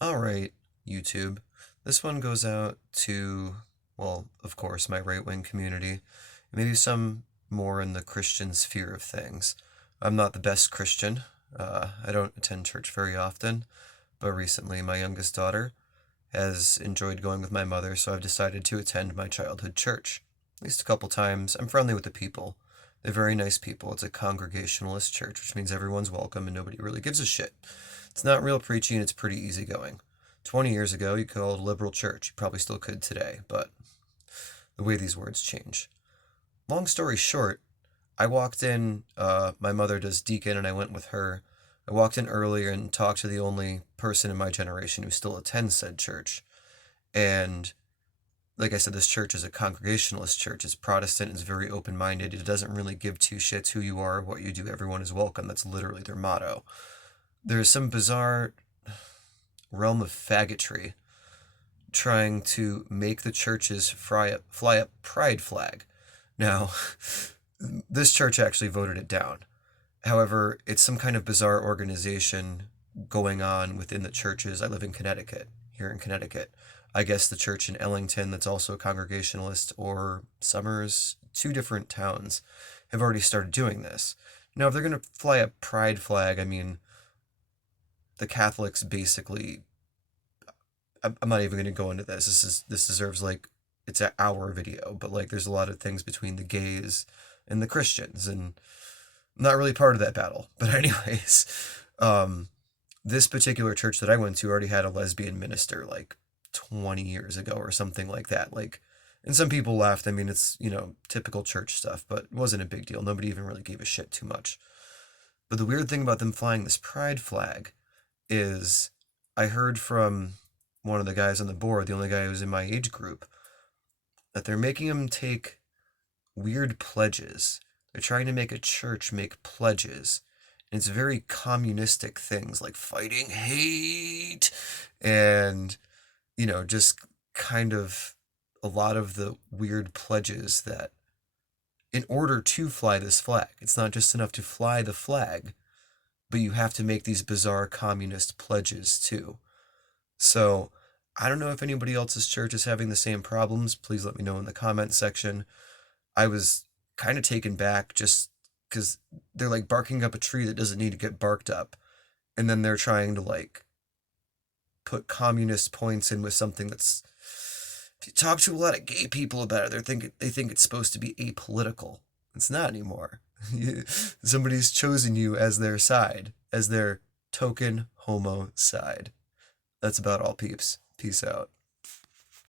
Alright, YouTube. This one goes out to, well, of course, my right-wing community, and maybe some more in the Christian sphere of things. I'm not the best Christian. I don't attend church very often, but recently my youngest daughter has enjoyed going with my mother, so I've decided to attend my childhood church. At least a couple times. I'm friendly with the people. They're very nice people. It's a congregationalist church, which means everyone's welcome and nobody really gives a shit. It's not real preachy and it's pretty easygoing. 20 years ago, you could call it a liberal church. You probably still could today, but the way these words change. Long story short, I walked in, my mother does deacon, and I went with her. I walked in earlier and talked to the only person in my generation who still attends said church. And like I said, this church is a congregationalist church. It's Protestant, it's very open minded. It doesn't really give two shits who you are, what you do, everyone is welcome. That's literally their motto. There's some bizarre realm of faggotry trying to make the churches fly a pride flag. Now, this church actually voted it down. However, it's some kind of bizarre organization going on within the churches. I live in Connecticut, here in Connecticut. I guess the church in Ellington, that's also a Congregationalist, or Somers, two different towns, have already started doing this. Now, if they're going to fly a pride flag, I mean, the Catholics basically. I'm not even going to go into this. This deserves like it's an hour video, but like there's a lot of things between the gays and the Christians, and I'm not really part of that battle. But anyways, um, this particular church that I went to already had a lesbian minister like 20 years ago or something like that. Like, and some people laughed. I mean, it's typical church stuff, but it wasn't a big deal. Nobody even really gave a shit too much. But the weird thing about them flying this pride flag is I heard from one of the guys on the board, the only guy who was in my age group, that they're making him take weird pledges. They're trying to make a church make pledges. And it's very communistic things like fighting hate and, just kind of a lot of the weird pledges that in order to fly this flag, it's not just enough to fly the flag, but you have to make these bizarre communist pledges too. So I don't know if anybody else's church is having the same problems. Please let me know in the comment section. I was kind of taken back just because they're like barking up a tree that doesn't need to get barked up. And then they're trying to like put communist points in with something that's, if you talk to a lot of gay people about it, they think it's supposed to be apolitical. It's not anymore. Somebody's chosen you as their side, as their token homo side. That's about all, peeps. Peace out.